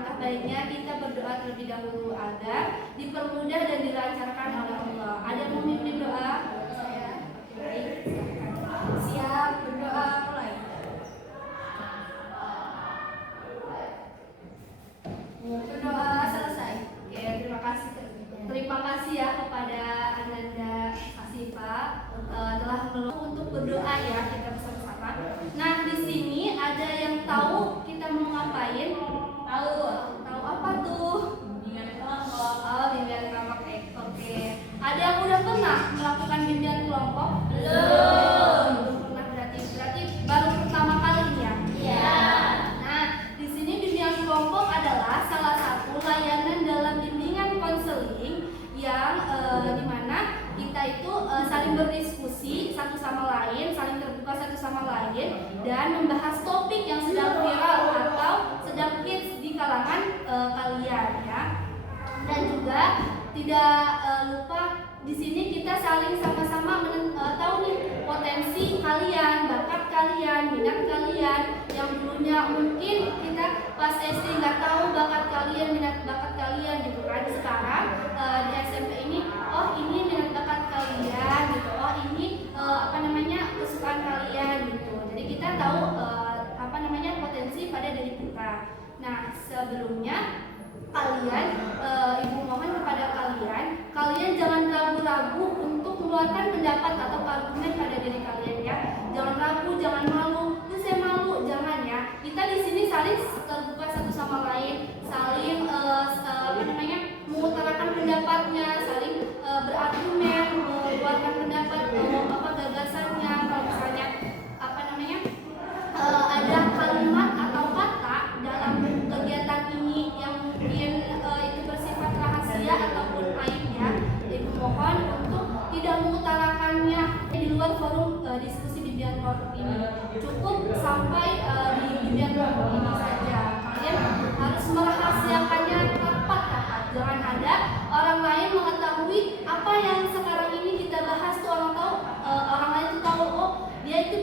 alangkah baiknya kita berdoa terlebih dahulu agar dipermudah dan dilancarkan oleh Allah. Ada yang mau memimpin doa? Saya. Baik, siap, berdoa mulai. Berdoa selesai. Oke, terima kasih ya kepada Ananda Asifa telah meluangkan untuk berdoa ya kita bersama-sama. Nah, di sini ada yang tahu kita mau ngapain? Tahu apa tuh? Bimbingan kelompok. Oh, bimbingan kelompok. Oke. Ada yang udah pernah melakukan bimbingan kelompok? Belum pernah, berarti baru pertama kali ya? Iya. Nah, di sini bimbingan kelompok adalah salah satu layanan dalam bimbingan konseling yang dimana kita itu saling berdiskusi satu sama lain, saling terbuka satu sama lain, dan membahas topik yang sedang viral atau sedang hits di kalangan kalian ya. Dan juga tidak lupa di sini kita saling sama-sama tahu nih potensi kalian, bakat kalian, minat kalian yang dulunya mungkin kita pas SD nggak tahu bakat kalian, minat bakat kalian gitu kan. Sekarang di SMP ini, oh ini minat bakat kalian gitu, oh ini kesukaan kalian gitu. Jadi kita tahu potensi pada diri kita. Nah, sebelumnya kalian, ibu mohon kepada kalian jangan ragu-ragu untuk mengeluarkan pendapat atau argumen pada diri kalian ya. Jangan ragu, jangan malu. Saya malu, jangan ya. Kita di sini saling terbuka satu sama lain, saling mengutarakan pendapatnya, saling berargumen, mengeluarkan pendapat, gagasannya. Kalau misalnya ada kalimat atau kata dalam kegiatan ini yang mungkin itu bersifat rahasia ataupun aib ya, ibu mohon untuk tidak mengutarakannya di luar forum diskusi bimbingan kelompok ini. Cukup sampai di bimbingan kelompok ini saja. Kalian harus merahasiakannya rapat-rapat. Jangan ada orang lain mengetahui apa yang sekarang ini kita bahas tuh orang lain tuh tahu, oh dia itu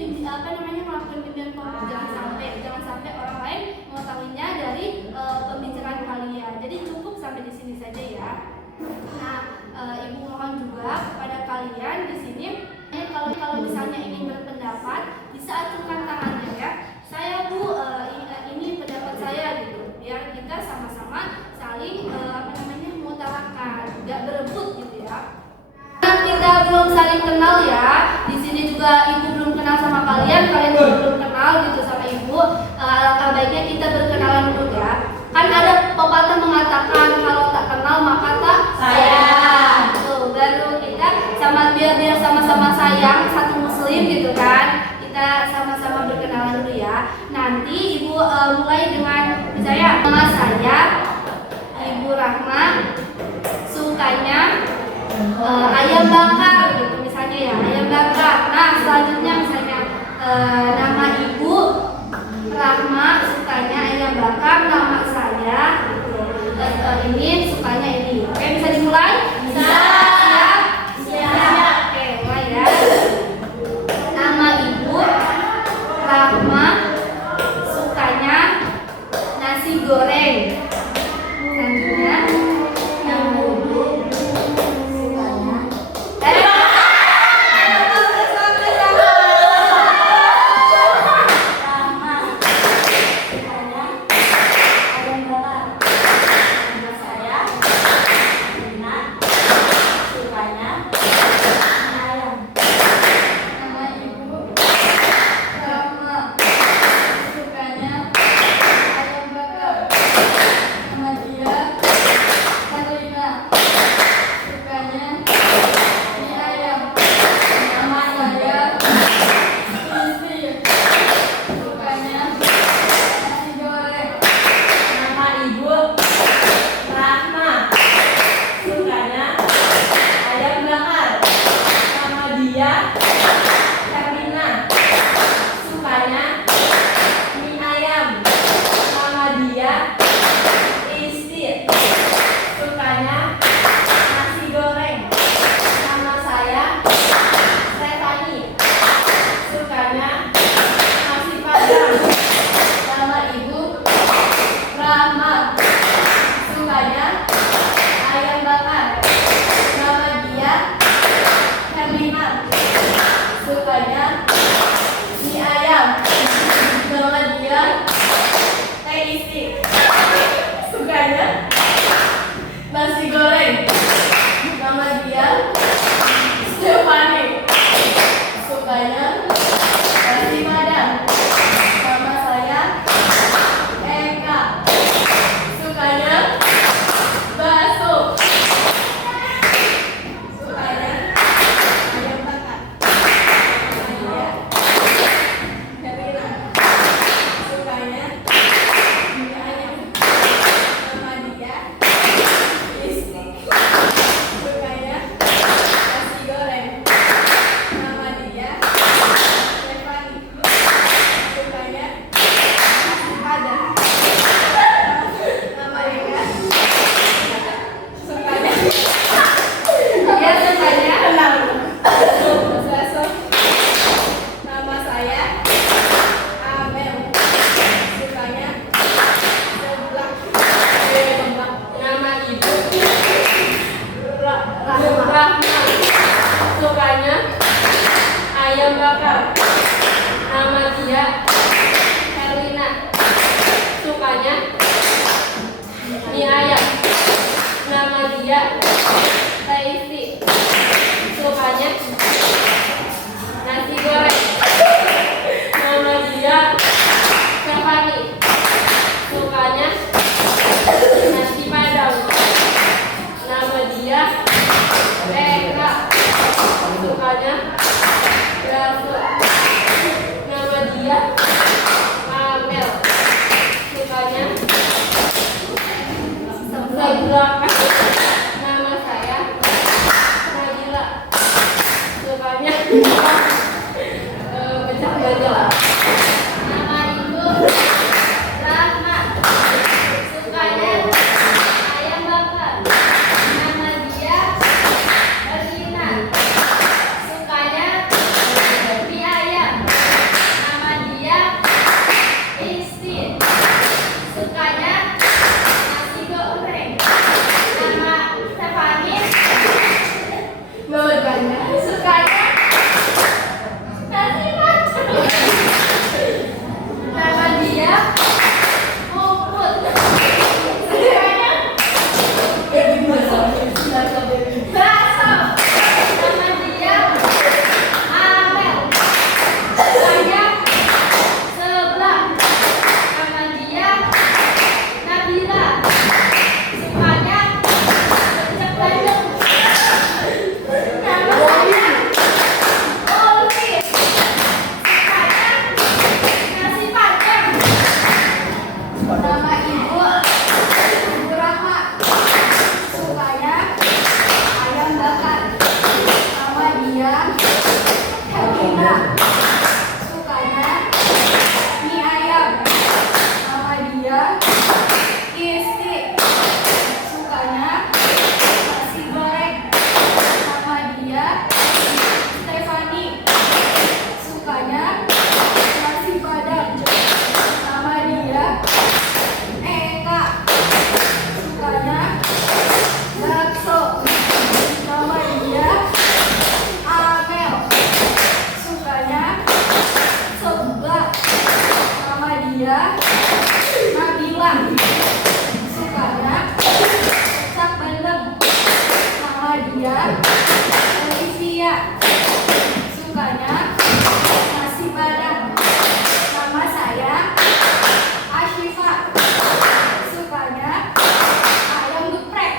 melakukan bimbingan kelompok. Jangan sampai orang lain mengetahuinya dari pembicaraan kalian. Jadi cukup sampai di sini saja ya. Nah, ibu mohon juga kepada kalian di sini, kalau misalnya ingin berpendapat bisa acungkan tangannya ya. Saya Bu, ini pendapat saya gitu. Biar kita sama-sama saling mengutarakan, nggak berebut gitu ya. Kita belum saling kenal ya. Di sini juga ibu belum kenal sama kalian juga belum kenal gitu sama ibu. Alangkah baiknya kita berkenalan dulu ya. Kan ada pepatah mengatakan kalau tak kenal maka tak sayang. Tuh, baru kita biar sama-sama sayang, satu muslim gitu kan. Kita sama-sama berkenalan dulu ya. Nanti ibu mulai dengan misalnya nama saya Ibu Rahma, sukanya ayam bakar gitu misalnya ya, ayam bakar. Nah, selanjutnya misalnya nama Ibu Rahma sukanya ayam bakar, nama saya gitu. Ini sukanya ini. Oke, bisa dimulai? Bisa. Siap. Oke, mulai ya. Nama Ibu Rahma sukanya nasi goreng. Selanjutnya Isti. Sukanya nasi goreng. Nama dia Stefani. Sukanya nasi padang. Nama saya Eka. Sukanya bakso. Sukanya ayam bakar. Nama dia Herina. Sukanya mie ayam. Nama dia Isti. Sukanya nasi goreng. Nama dia Stefani. Sukanya nasi padang. Nama Eka. Sukanya dia sukanya bakso. Nama saya Amel. Sukanya seblak. Nama ibu Rahma. Rahma. Sukanya ayam bakar. Nama dia Herlina. Sukanya mie ayam. Nama dia Taisti. Sukanya nasi goreng. Nama dia Stefani. Sukanya nasi padang. Nama dia Eka. Sukanya bakso. Nama dia Amel. Sukanya seblak. Nama saya Nabila. Sukanya pecah bandel. Nama ibu Rahma. Sukanya ayam bakar. Nama dia Erlina. Sukanya mie ayam. Nama dia Isti. Sukanya nasi goreng. Nama Stefani. Sukanya Sukanya nasi padang. Nama dia Puput. Sukanya bakso. Nama dia Amel. Sukanya seblak. Nama dia Nabila. Sukanya pecel bandeng. Nama saya Ulfi. Sukanya nasi padang. Nama ibu Rahma. Sukanya ayam bakar. Nama dia Herlina. Sukanya mie ayam. Nama dia Isti. Sukanya nasi goreng. Nama dia Stefani. Sukanya nasi padang. Nama dia Eka. Sukanya bakso. Nama dia Amel. Sukanya seblak. Nama dia Nabila. Sukanya pecel bandeng. Nama dia Olivia. Sukanya nasi padang. Nama saya Ashifa. Sukanya ayam geprek.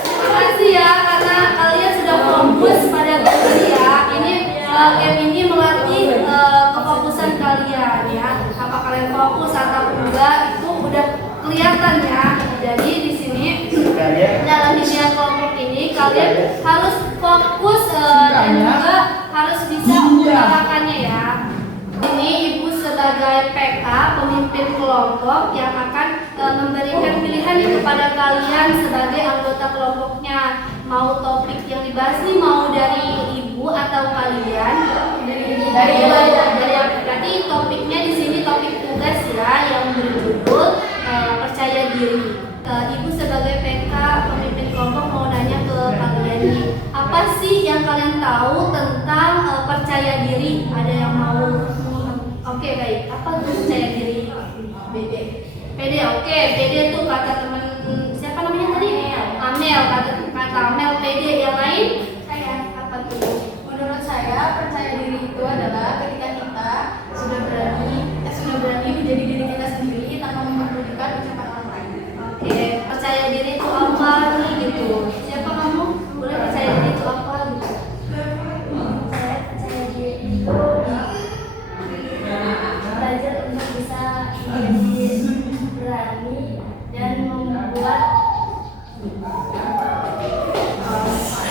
Terima kasih ya karena kalian sudah fokus pada game ya. Ini game ini melatih kefokusan kalian ya. Apa kalian fokus atau enggak itu udah kelihatan ya. Jadi di sini dalam himpunan kelompok ini kalian harus fokus dan juga harus bisa menggunakannya ya. Ini ibu sebagai PK pemimpin kelompok yang akan memberikan pilihan nih kepada kalian sebagai anggota kelompoknya. Mau topik yang dibahas nih mau dari ibu atau kalian? Dari berarti topiknya di sini topik tugas ya yang berjudul percaya diri. Ibu sebagai PK pemimpin kelompok mau nanya ke kalian nih, apa sih yang kalian tahu tentang percaya diri? Ada yang mau? Oke baik, apa itu percaya diri? PD, oke. PD tuh kata teman siapa namanya tadi? Amel, kata Amel PD. Yang lain? Saya. Apa tuh? Menurut saya, percaya diri itu adalah ketika kita sudah berani menjadi diri kita sendiri tanpa memperdulikan ucapan orang lain. Oke, percaya diri itu apa nih gitu? Siapa kamu? Boleh percaya diri itu apa gitu? Saya percaya diri itu belajar untuk bisa menjadi berani dan membuat.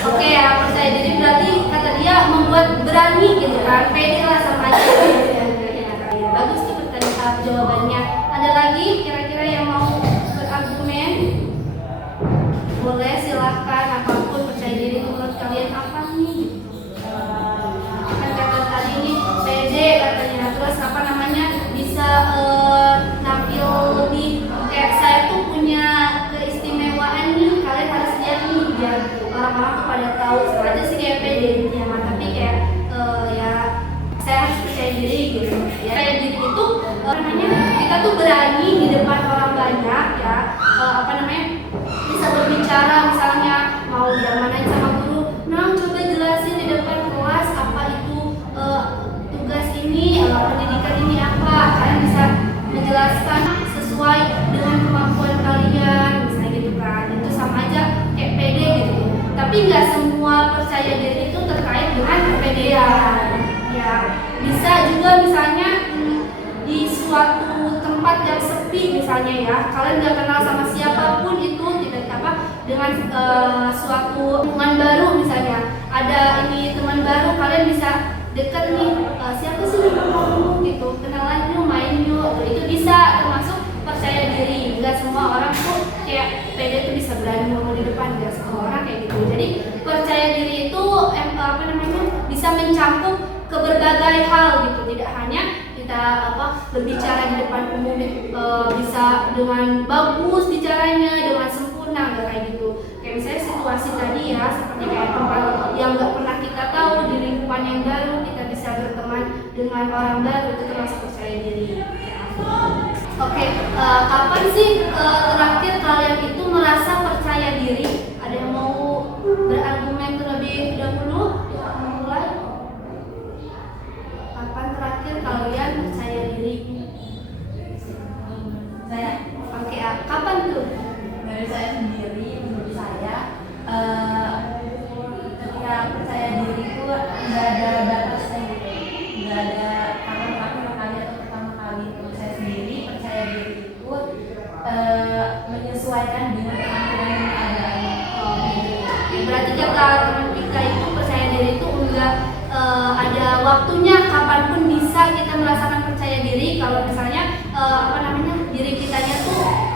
Oke ya, percaya diri berarti kata dia membuat berani gitu kan? Pede lah sama aja. Ya, bagus tuh pertanyaan jawabannya. Ada lagi kira-kira yang mau berargumen? Boleh silahkan, apapun percaya diri menurut kalian apa nih? Kan kata tadi nih pede katanya, terus apa namanya bisa tampil lebih kayak saya tuh punya keistimewaan nih, kalian harus lihat nih biar orang-orang tuh pada tahu. Sebenarnya sih kayak pede ya, tapi kayak ya saya harus percaya diri gitu ya. Percaya diri itu namanya kita tuh berani di depan orang banyak ya, apa namanya bisa berbicara, misalnya mau diamanain sama guru, nah coba jelasin di depan kelas apa itu tugas ini, pendidikan ini apa, kalian bisa menjelaskan sesuai dengan kemampuan kalian, misalnya gitu kan. Itu sama aja kayak pede gitu. Tapi nggak semua percaya diri itu terkait dengan kepedean ya. Bisa juga misalnya di suatu tempat yang sepi misalnya ya, kalian nggak kenal sama siapapun itu, tidak apa dengan suatu teman baru misalnya, ada ini teman baru, kalian bisa deket nih, siapa sih kamu gitu, kenalan yuk, main yuk, itu bisa termasuk percaya diri. Nggak semua orang tuh kayak pede tuh bisa berani ngomong di depan, nggak semua orang kayak gitu. Jadi percaya diri itu apa namanya bisa mencakup ke berbagai hal gitu, tidak hanya kita berbicara di depan umum, bisa dengan bagus bicaranya, dengan sempurna, nggak kayak gitu. Kayak misalnya situasi tadi ya, seperti kayak tempat yang nggak pernah kita tahu, di lingkungan yang baru kita bisa berteman dengan orang baru, itu termasuk percaya diri ya. Oke, kapan sih terakhir kalian itu merasa percaya diri? Ada yang mau berargumen terlebih dahulu? Mau mulai? Kapan terakhir kalian percaya diri? Saya Oke, kapan tuh? dari saya sendiri, menurut saya ketika percaya diri itu nggak ada batasnya gitu, nggak ada kapan terakhir kali atau pertama kali. Menurut saya sendiri percaya diri itu menyesuaikan dengan kemampuan dan keadaan. Berarti kata teman kita itu percaya diri itu enggak ada waktunya, kapanpun bisa kita merasakan percaya diri. Kalau misalnya diri kitanya tuh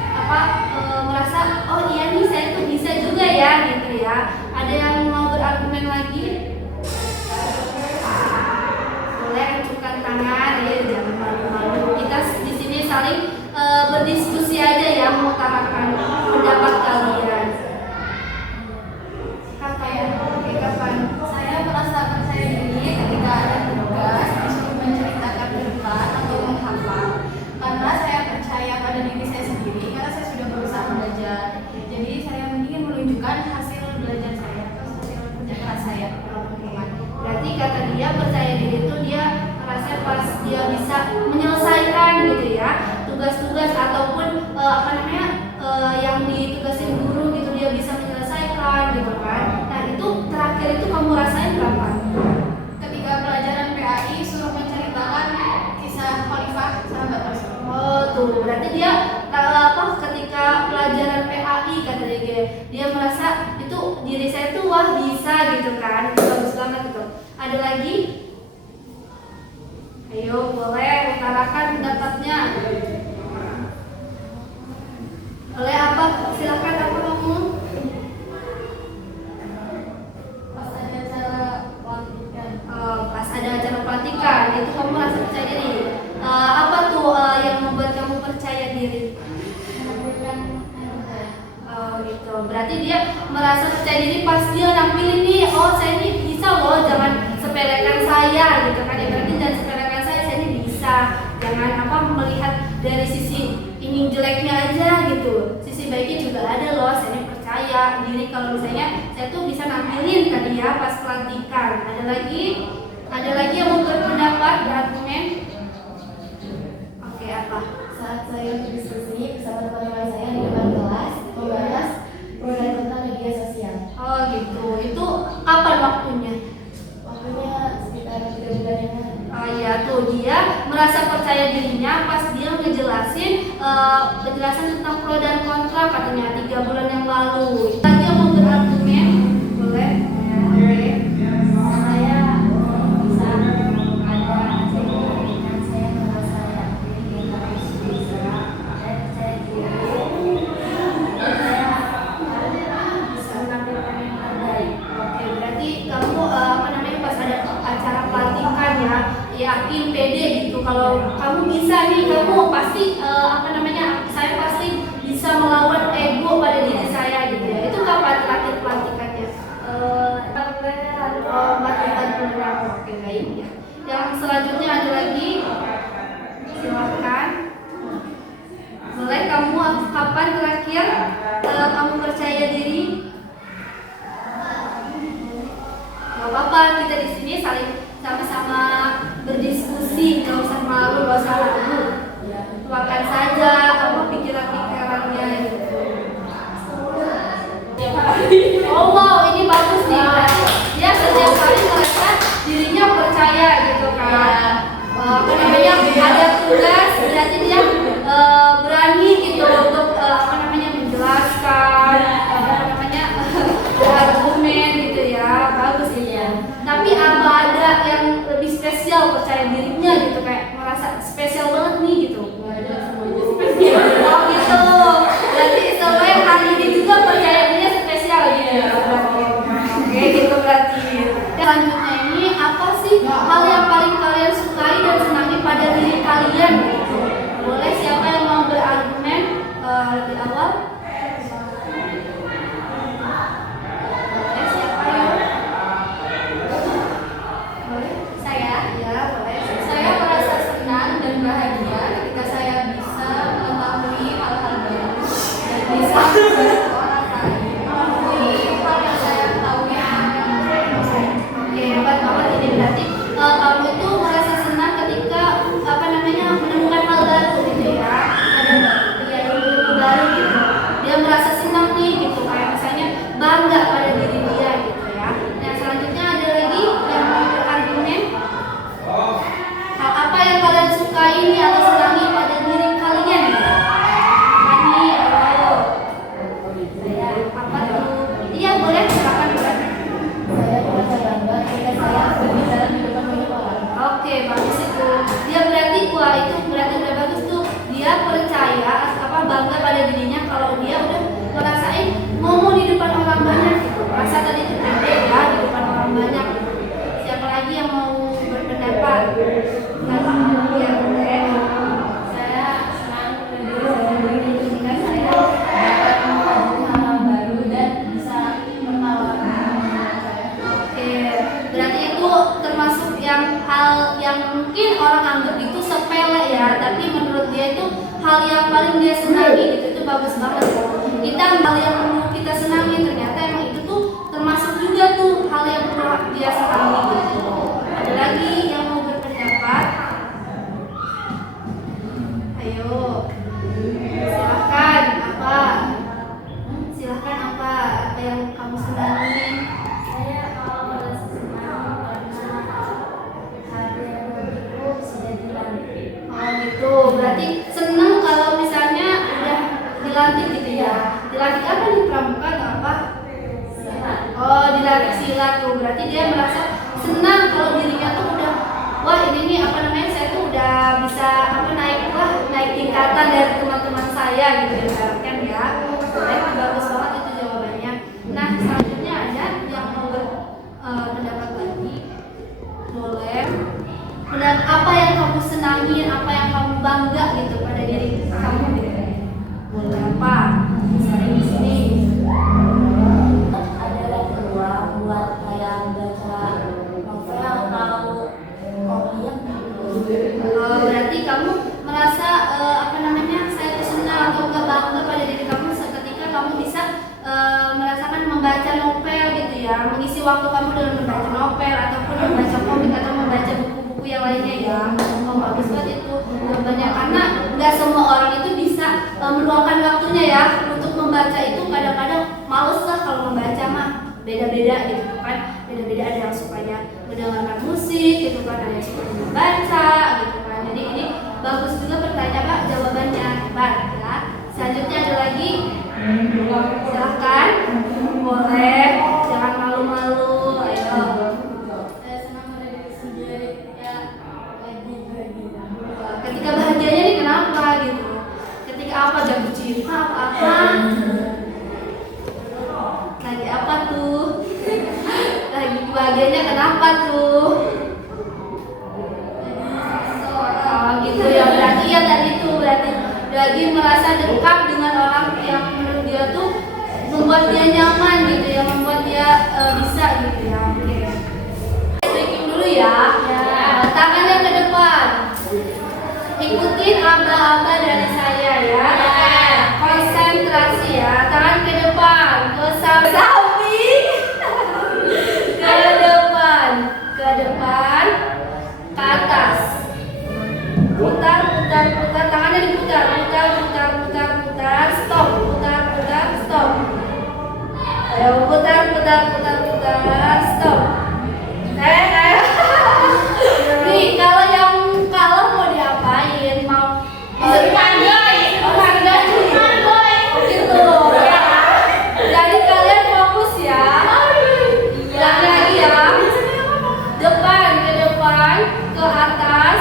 merasa oh iya nih saya tuh bisa juga ya gitu ya. Ada yang mau berargumen lagi? Boleh ajukan tangan ya, jangan malu-malu. Kita di sini saling berdiskusi aja ya, mengutarakan pendapat kalian. Kapan? Saya merasa percaya diri ketika ada tugas disuruh menceritakan ke depan atau menghafal, karena saya percaya pada diri saya sendiri, karena saya sudah berusaha belajar. Jadi saya ingin menunjukkan hasil belajar saya atau hasil kerja keras saya. Berarti kata dia percaya diri itu dia merasa pas dia bisa menyelesaikan gitu ya tugas-tugas ataupun yang ditugasin guru gitu, dia bisa menyelesaikan gitu kan. Nah itu terakhir itu kamu rasain kapan? Ketika pelajaran PAI suruh menceritakan kisah Khalifah sahabat Rasul. Oh tuh berarti dia ketika pelajaran PAI kata dia merasa itu diri saya tuh wah bisa gitu kan, bagus banget gitu. Ada lagi? Ayo boleh utarakan pendapatnya. Oleh apa? Silakan apa kamu? Pas ada acara pelantikan. Pas ada acara pelatihan itu kamu merasa percaya diri. Apa tuh yang membuat kamu percaya diri? Gitu. Berarti dia merasa percaya diri pas dia nampilin nih, oh saya ini bisa loh, jangan sepelekan saya gitu kan ya. Berarti jangan sepelekan saya ini bisa. Jangan melihat dari sisi ini jeleknya aja gitu, sisi baiknya juga ada loh. Saya ini percaya diri kalau misalnya saya tuh bisa nampilin tadi ya pas pelantikan. Ada lagi yang mau berpendapat, berargumen? Oke, apa? Saat saya berdiskusi bersama teman-teman saya di depan kelas membahas pro dan kontra media sosial. Oh gitu, itu kapan waktunya? Waktunya sekitar 3 bulan yang lalu. Oh iya tuh, dia merasa percaya dirinya pas dia ngejelasin penjelasan tentang pro dan kontra katanya 3 bulan yang lalu. Lagi yang mau berargumen? Boleh? Oke. Saya bisa ada dengan saya merasa yakin harus bisa dan saya diri saya bisa menampilkan yang terbaik. Oke, berarti kamu pas ada acara pelantikan ya, yakin pede gitu kalau kamu bisa nih, kamu pasti saya pasti bisa melawan ego pada diri saya gitu ya. Itu kapan terakhir pelantikannya? 4 bulan. Oke, baik ya. Yang selanjutnya ada lagi, silahkan. Boleh, kamu kapan terakhir kamu percaya diri? Gak apa-apa, kita di sini saling sama-sama berdiskusi, nggak usah malu, nggak usah ragu. Luapkan saja apa pikiran-pikirannya gitu. Oh wow, ini bagus nih. Dia setiap kali merasa dirinya percaya gitu kan. Ada tugas, berarti dia berani gitu untuk menjelaskan argumen gitu ya. Bagus ini ya. Tapi apa ada yang lebih spesial percaya dirinya gitu, kayak merasa spesial banget nih gitu? Oh gitu. Berarti sampai hari ini juga percaya dirinya spesial gitu ya. Oke gitu berarti. Selanjutnya ini apa sih hal yang paling kalian sukai dan senangi pada diri kalian gitu? Boleh, siapa yang mau berargumen lebih awal? Siapa ya? Boleh? Saya Ya, boleh. Saya merasa senang dan bahagia ketika saya bisa mengetahui hal-hal baru dan bisa membantu orang lain mengetahui hal yang saya ketahui tentang saya. Oke, hebat banget ini berarti kamu itu merasa senang ketika menemukan hal baru gitu ya. Ada ilmu baru gitu. Dia merasa senang nih gitu, kayak misalnya bangga pada diri dia gitu ya. Nah, selanjutnya ada lagi yang mau berargumen. Hal apa yang kalian sukai nih atau senangi pada diri kalian? Ini apa tuh? Iya, boleh, silakan Mbak. Saya merasa bangga ketika saya berbicara di depan banyak orang. Oke, bagus itu. Dia berarti itu berarti udah bagus tuh. Dia percaya bangga pada dirinya kalau dia udah ngerasain ngomong di depan orang banyak gitu. Rasa tadi itu pede ya di depan orang banyak gitu. Siapa lagi yang mau berpendapat? Ya, boleh. Saya senang dengan diri saya sendiri ketika saya dapat mempelajari hal-hal baru dan bisa menawarkan pengalaman saya. Oke, berarti itu termasuk hal yang mungkin orang anggap itu sepele ya, tapi menurut dia itu hal yang paling dia senangi gitu. Itu bagus banget. Hal yang perlu kita senangi ternyata emang itu tuh termasuk juga tuh hal yang perlu dia senangi gitu. Ada lagi yang mau berpendapat? Ayo, silahkan apa yang kamu senangi? Saya kalau merasa senang karena hadir itu bisa jadi lanjut. Oh gitu, berarti senang kalau misalnya udah dilantik gitu ya. Dilantik apa nih, pramuka atau apa? Silat. Oh, dilantik silat tuh. Berarti dia merasa senang kalau dirinya tuh udah, wah ini nih saya tuh udah bisa naik tingkatan dari teman-teman saya gitu ibaratkan ya. Boleh, bagus banget itu jawabannya. Nah, selanjutnya ada yang mau berpendapat lagi. Boleh. Dan apa yang kamu senangi, apa yang kamu bangga gitu pada diri kamu gitu. Boleh apa? Misalnya di sini. Ada peluang buat kayak baca novel atau komik. Berarti kamu merasa saya tuh senang waktu kamu dengan membaca novel ataupun membaca komik atau membaca buku-buku yang lainnya ya. Oh, bagus banget itu jawabannya, karena nggak semua orang itu bisa meluangkan waktunya ya untuk membaca. Itu kadang-kadang males lah kalau membaca mah, beda-beda gitu kan, beda-beda, ada yang sukanya mendengarkan musik gitu kan, ada yang suka membaca gitu kan. Jadi ini bagus juga pertanyaan Pak, jawabannya hebat ya. Selanjutnya ada lagi, silahkan, boleh, jangan malu-malu, ayo. Saya senang pada diri sendiri ya, lagi bahagia. Ketika bahagianya nih kenapa gitu? Ketika apa, jatuh cinta apa? Lagi apa tuh? Lagi bahagianya kenapa tuh? Oh gitu ya, berarti ya tadi tuh berarti lagi merasa dekat dengan orang yang menurut dia tuh membuat dia nyaman gitu ya, membuat dia bisa gitu ya. Oke. Breaking dulu ya. Tangannya ke depan. Ikutin aba-aba dari saya ya. Konsentrasi ya. Tangan ke depan, ke samping, ke depan, ke atas. Putar, tangannya diputar, putar, stop, putar, stop. Ayo putar, stop. Nih, kalau mau diapain, mau menghargai, gitu ya. Jadi kalian fokus ya. Lagi ya. Depan, ke atas,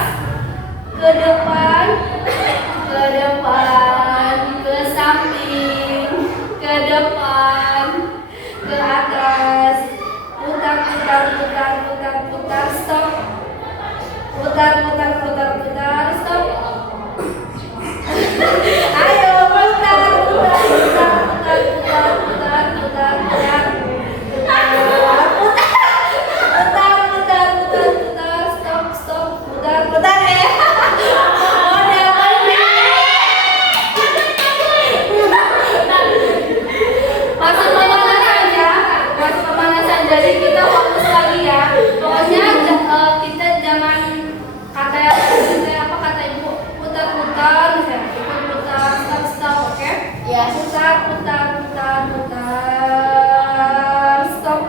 ke depan, ke samping, ke depan, ke atas. Putar, stop. Putar, stop. Ayo putar, stop, putar ya. Oh, dapat nih. Masuk pemanasan ya, jadi kita fokus lagi ya. Pokoknya kita jangan kata ibu, putar, stop, oke? Ya. Putar, stop.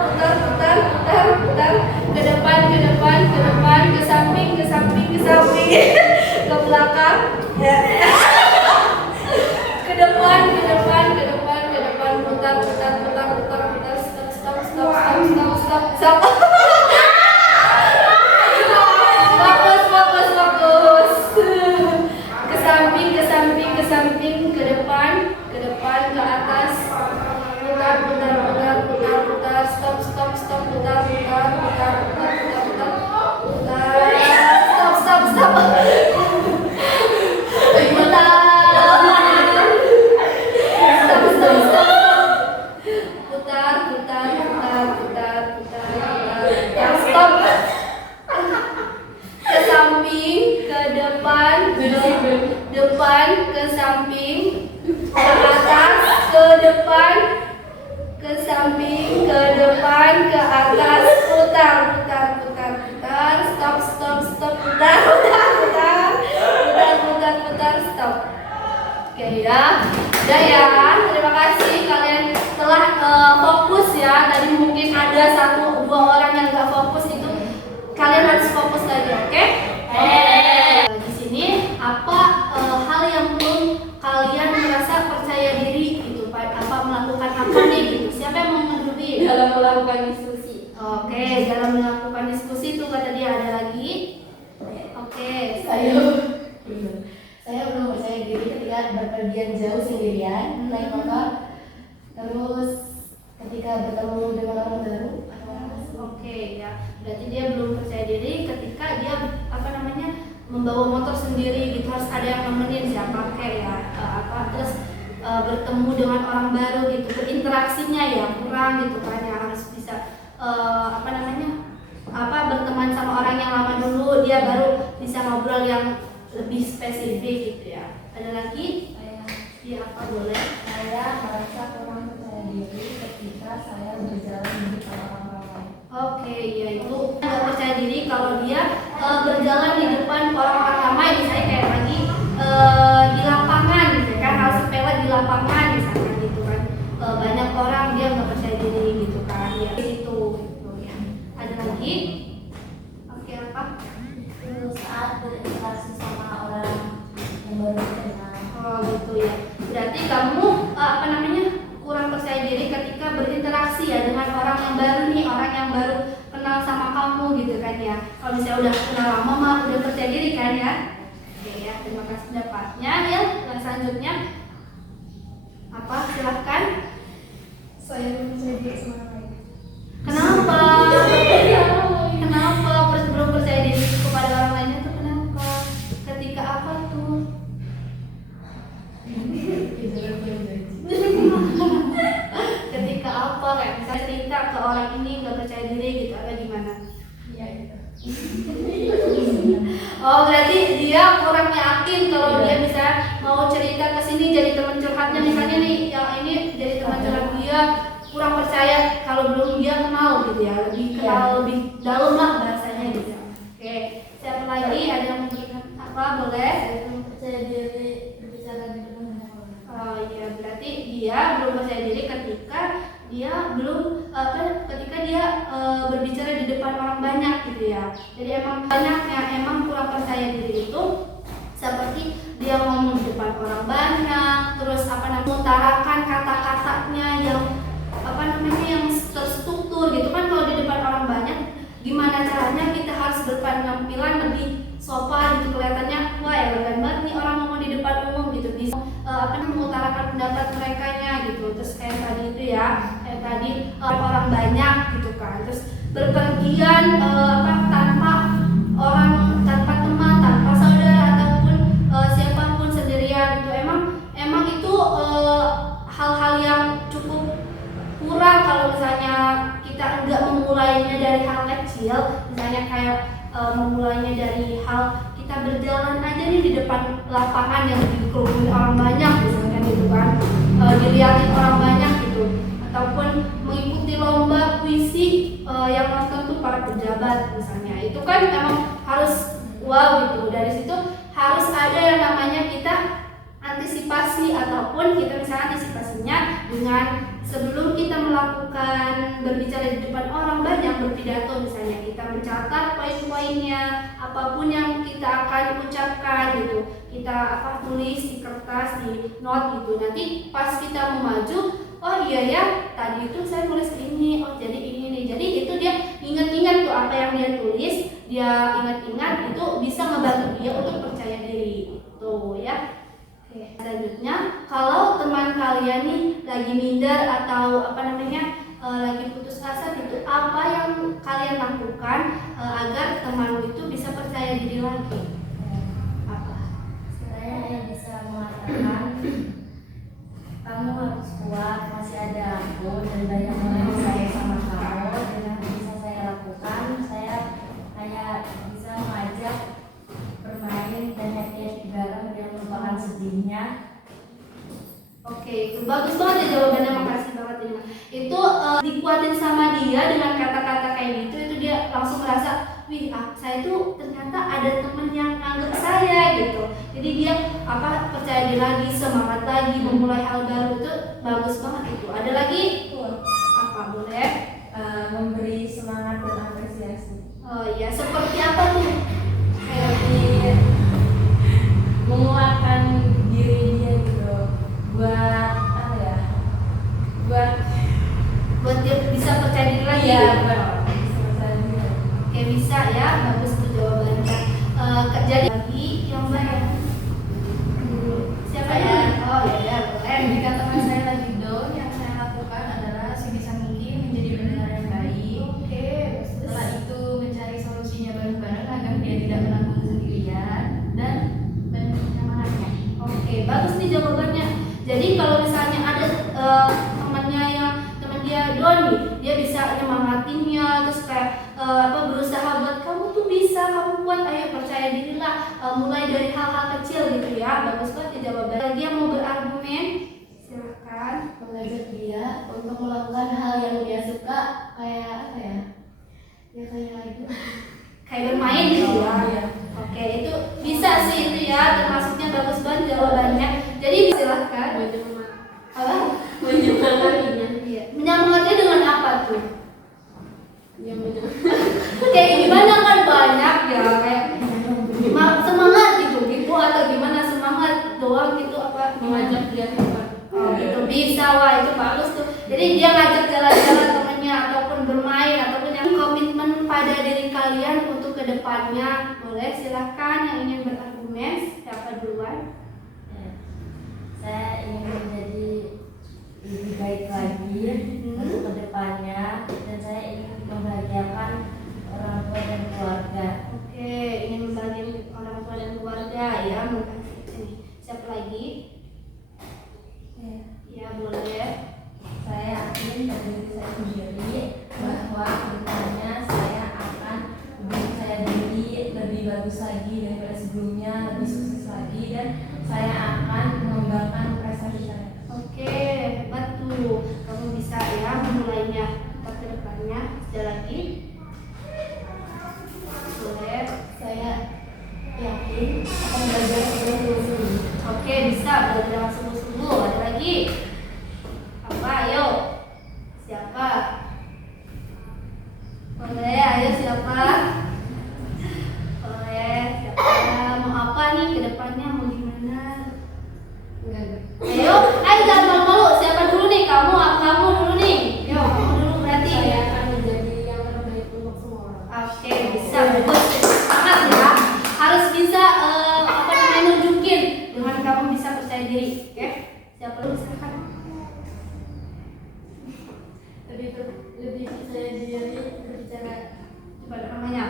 Putar, stop, putar. Ke depan, ke samping, ke belakang. Ke depan, putar, stop. Fokus. Ke samping, ke depan, ke atas. Putar, stop, putar. Stop. Stop. Ke samping, ke depan, ke samping, ke atas, ke depan, ke samping, ke depan, ke atas, putar, stop, putar, stop. Oke ya, udah ya. Terima kasih kalian telah fokus ya. Tadi mungkin ada 1-2 orang yang nggak fokus, itu kalian harus fokus lagi, oke? Di sini apa hal yang belum kalian merasa percaya diri gitu, apa melakukan apa nih gitu? Siapa yang mau menduduki? Dalam melakukan diskusi. Oke, dalam melakukan diskusi itu kata dia ada lagi. Oke, Saya belum percaya diri ketika berpergian jauh sendirian naik motor, terus ketika bertemu dengan orang baru. oke ya. Berarti dia belum percaya diri ketika dia membawa motor sendiri gitu, harus ada yang nemenin siapa kayak ya, terus bertemu dengan orang baru gitu, berinteraksinya ya kurang gitu kan, ya harus bisa berteman sama orang yang lama dulu, dia baru bisa ngobrol yang lebih spesifik gitu ya. Ada lagi? Iya, apa boleh? Saya merasa kurang percaya diri ketika saya berjalan di depan orang ramai. Oke, ya itu nggak percaya diri kalau dia berjalan di depan orang-orang ramai, misalnya kayak lagi di lapangan gitu kan, hal sepele di lapangan misalnya gitu kan. Banyak orang dia nggak percaya diri gitu kan, ya gitu ya. Ada lagi? Oke, apa? Itu saat berinteraksi sama orang yang baru kenal. Oh gitu ya. Berarti kamu kurang percaya diri ketika berinteraksi ya dengan orang yang baru nih, orang yang baru kenal sama kamu gitu kan ya. Kalau misalnya udah kenal lama mah udah percaya diri kan ya. Oke ya, terima kasih pendapatnya ya. Selanjutnya apa? Silahkan. Saya belum percaya diri sama orang lain. Kenapa? Kenapa belum percaya diri kepada orang lainnya tuh kenapa? Ketika apa tuh? Ketika apa, kayak misalnya cerita ke orang ini nggak percaya diri gitu atau gimana? Iya itu. Oh berarti dia kurang yakin kalau dia bisa mau cerita ke sini jadi teman curhatnya, misalnya nih yang ini jadi teman curhat dia, kurang percaya kalau belum dia kenal gitu ya, lebih kenal lebih dalam lah bahasanya gitu. Oke, siapa lagi ada yang memberikan apa boleh? Percaya diri berbicara di depan orang. Oh iya, berarti dia belum percaya diri ketika dia ketika dia berbicara di depan orang banyak gitu ya. Jadi emang banyak yang emang kurang percaya diri itu seperti dia ngomong di depan orang banyak, terus mengutarakan kata-katanya yang yang terstruktur gitu kan. Kalau di depan orang banyak, gimana caranya kita harus berpenampilan lebih sopan gitu, kelihatannya wah elegan banget nih orang ngomong di depan umum gitu, bisa mengutarakan pendapat mereka nya gitu. Terus kayak tadi itu ya, kayak tadi orang banyak gitu kan, terus berpergian tanpa teman, tanpa saudara ataupun siapapun, sendirian gitu. Emang itu hal-hal yang cukup kurang kalau misalnya kita enggak memulainya dari hal kecil, misalnya kayak memulainya dari hal kita berjalan aja nih di depan lapangan yang dikerumuni orang banyak misalnya gitu kan, dilihatin orang banyak gitu, ataupun mengikuti lomba puisi yang nonton tuh para pejabat misalnya, itu kan emang harus wow gitu. Dari situ harus ada yang namanya kita antisipasi, ataupun kita misalnya antisipasinya dengan sebelum kita melakukan berbicara di depan orang banyak, berpidato misalnya, kita mencatat poin-poinnya, apapun yang kita akan ucapkan gitu, kita tulis di kertas, di note gitu. Nanti pas kita mau maju, oh iya ya tadi itu saya tulis ini, oh jadi ini nih. Jadi itu dia ingat-ingat tuh apa yang dia tulis, dia ingat-ingat, itu bisa ngebantu dia untuk percaya diri tuh ya. Oke, selanjutnya kalau teman kalian nih lagi minder atau lagi putus asa gitu, apa yang kalian lakukan agar teman itu bisa percaya diri lagi? Apa? Saya bisa mengatakan kamu harus kuat, masih ada aku dan banyak orang yang sayang sama kamu. Dengan bisa saya lakukan, saya hanya bisa mengajak bermain dan happy bareng dan melupakan sedihnya. Oke, itu bagus banget ya jawabannya, makasih banget ini. Itu dikuatin sama dia dengan kata-kata kayak gitu, itu dia langsung merasa, wih, saya tuh ternyata ada temen yang anggap saya gitu. Jadi dia percaya diri lagi, semangat lagi, memulai hal baru, itu bagus banget itu. Ada lagi? Apa boleh? Memberi semangat dan apresiasi. Oh iya, seperti apa tuh? Kayak menguatkan diri dia gitu, buat buat dia bisa percaya diri lagi. Iya, Oke, bisa ya, bagus tuh jawabannya. Jadi lagi yang baik. Siapa ya? Oh ya, boleh. Jika teman saya lagi down, yang saya lakukan adalah sebisa mungkin menjadi pendengar yang baik. Oke, Setelah itu mencari solusinya bareng-bareng agar dia tidak menanggung sendirian dan menyemangatnya. Oke, bagus nih jawabannya. Jadi kalau misalnya ada teman dia down nih, dia bisa nyemangatinnya, terus kayak berusaha buat kamu tuh bisa, kamu kuat, ayo percaya dirilah. Mulai dari hal-hal kecil gitu ya. Bagus banget jawabannya. Lagi yang mau berargumen, silahkan. Mengajak dia untuk melakukan hal yang dia suka, kayak apa ya? Ya kayak itu. Kayak bermain gitu ya. Iya. Oke, itu bisa sih itu ya, termasuknya bagus banget jawabannya. Jadi silahkan. Apa? Menyemangatinya. Iya. Menyemangati dengan apa tuh? Ya menyemangati. Kayak gimana kan banyak ya, kayak semangat gitu atau gimana, semangat doang gitu apa? Mengajak dia hebat. Oh, gitu bisa, wah itu bagus tuh. Jadi dia ngajak jalan-jalan temennya ataupun bermain ataupun yang komitmen pada diri kalian untuk kedepannya. Boleh silahkan yang ingin berargumen, siapa duluan? Ya. Saya ingin menjadi lebih baik lagi untuk kedepannya, dan saya ingin membahagiakan orang tua dan keluarga. Oke, ingin membagikan orang tua dan keluarga ya, mungkin ini. Siapa lagi? Ya boleh. Saya yakin pada diri saya sendiri bahwa kedepannya saya akan mempercaya diri lebih bagus lagi daripada sebelumnya, lebih sukses lagi, dan saya akan mengembangkan prestasi saya. Oke, hebat tuh. Kamu bisa ya memulainya untuk ke depannya. Ada lagi? Boleh. Saya yakin akan belajar sungguh-sungguh. Oke, bisa belajar dengan sungguh-sungguh. Ada lagi? Apa? Ayo. Siapa? Boleh, ayo siapa? Boleh, siapa? Mau apa nih ke depannya? Mau gimana? Enggak. Ayo, jangan malu-malu. Siapa dulu nih? Kamu dulu nih. Yo, kamu dulu berarti. Saya akan menjadi yang terbaik untuk semua orang. Oke, bisa, bagus. Semangat ya. Harus bisa nunjukin dengan kamu bisa percaya diri. Oke? Siapa dulu silakan. Lebih percaya diri berbicara. Coba namanya.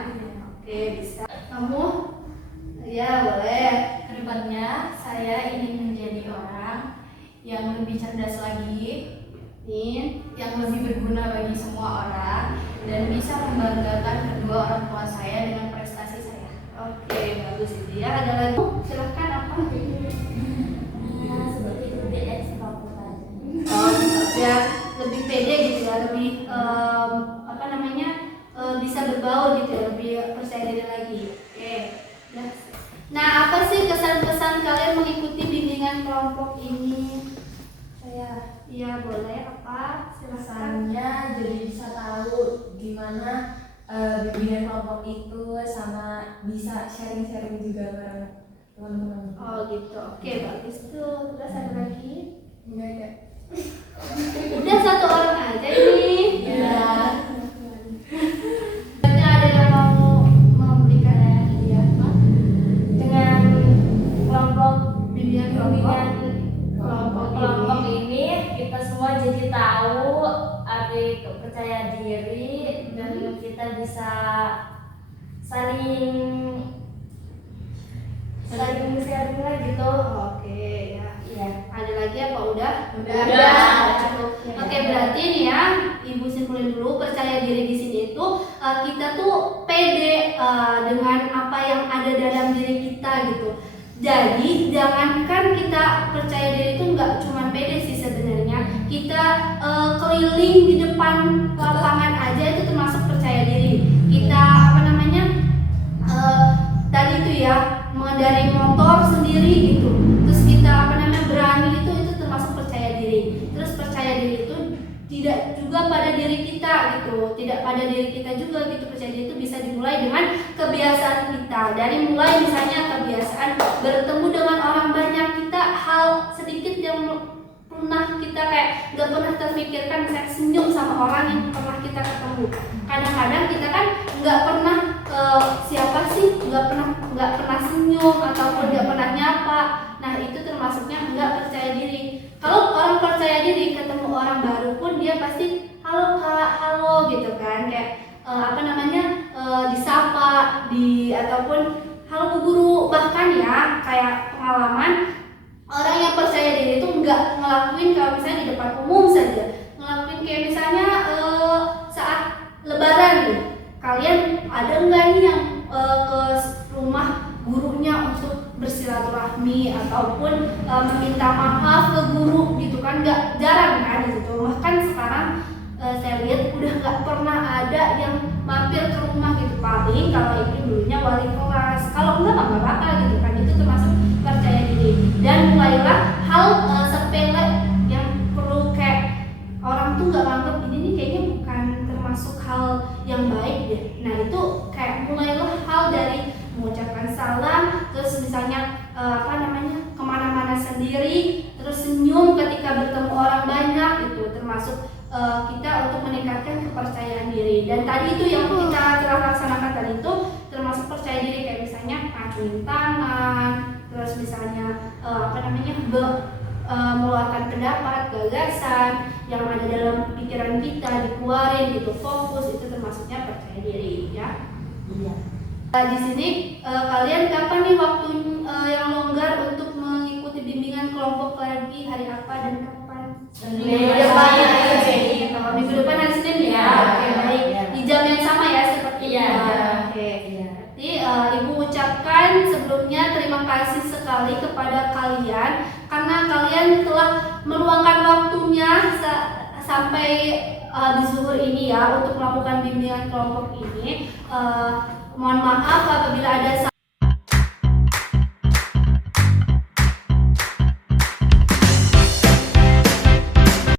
Oke, bisa. Kamu? Ya, boleh. Kedepannya saya ingin menjadi orang yang lebih cerdas lagi, yang lebih berguna bagi semua orang, dan bisa membanggakan kedua orang tua saya dengan prestasi saya. Oke, bagus itu ya. Ada lagi? Silahkan apa? Seperti itu di ekstrovert aja. Oh, ya lebih pede gitu ya, lebih bisa berbaur gitu ya, lebih percaya diri lagi. Oke. Nah, apa sih kesan-kesan kalian mengikuti bimbingan kelompok ini? Iya boleh, apa? Silakan. Kesannya jadi bisa tahu gimana bimbingan kelompok itu, sama bisa sharing-sharing juga bareng teman-teman. Oh gitu. Oke, bagus tuh. Terus ada lagi? Enggak ada. Udah satu orang aja ini. Ya. Ada yang mau memberikan hadiah apa? Dengan kelompok Bimbingan kelompok ini kita semua jadi tahu arti kepercayaan diri, dan kita bisa saling sharing lah gitu. Oke ya. Iya. Ada lagi apa udah? Udah. Cukup. Oke, berarti nih ya, Ibu simpulin dulu, percaya diri di sini itu kita tuh pede dengan apa yang ada dalam diri kita gitu. Jadi jangankan kita percaya diri itu nggak cuma pede sih sebenarnya, kita keliling di depan lapangan aja itu termasuk percaya diri. Kita tadi itu ya mengendarai motor sendiri gitu, terus kita berani itu termasuk percaya diri. Terus percaya diri itu tidak juga pada diri kita gitu, tidak pada diri kita juga gitu. Percaya diri itu bisa dimulai dengan kebiasaan kita, dari mulai misalnya kebiasaan bertemu dengan orang banyak, kita hal sedikit yang pernah kita kayak nggak pernah terpikirkan, misalnya senyum sama orang yang pernah kita ketemu. Kadang-kadang kita kan nggak pernah siapa sih nggak pernah senyum ataupun nggak pernah nyapa. Nah itu termasuknya nggak percaya diri. Kalau orang percaya diri ketemu orang baru pun dia pasti halo kak, halo gitu kan, kayak disapa ataupun halo bu guru. Bahkan ya kayak pengalaman orang yang percaya diri itu nggak ngelakuin kalau misalnya di depan umum saja, ngelakuin kayak misalnya saat lebaran nih, kalian gurunya untuk bersilaturahmi ataupun meminta maaf ke guru gitu kan, nggak jarang kan gitu. Bahkan sekarang saya lihat udah nggak pernah ada yang mampir ke rumah gitu, paling kalau itu dulunya wali kelas, kalau enggak nggak apa-apa gitu kan. Itu termasuk percaya diri. Dan mulailah hal sepele yang perlu kayak orang tuh nggak nganggap ini nih kayaknya bukan termasuk hal yang baik deh. Nah itu kayak mulailah hal dari mengucapkan salam, terus misalnya kemana-mana sendiri, terus senyum ketika bertemu orang banyak, itu termasuk kita untuk meningkatkan kepercayaan diri. Dan tadi itu yang kita telah laksanakan tadi itu termasuk percaya diri, kayak misalnya acungin tangan, terus misalnya meluarkan pendapat, gagasan yang ada dalam pikiran kita dikeluarin gitu, fokus, itu termasuknya percaya diri ya. Iya. Di sini kalian kapan nih waktu yang longgar untuk mengikuti bimbingan kelompok lagi, hari apa dan kapan? Minggu depan ya. Kalau minggu depan hari Senin ya. Iya. Oke, baik. Iya. Di jam yang sama ya seperti Iya. Oke. Iya. Jadi Ibu ucapkan sebelumnya terima kasih sekali kepada kalian karena kalian telah meluangkan waktunya sampai di zuhur ini ya untuk melakukan bimbingan kelompok ini. Mohon maaf apabila ada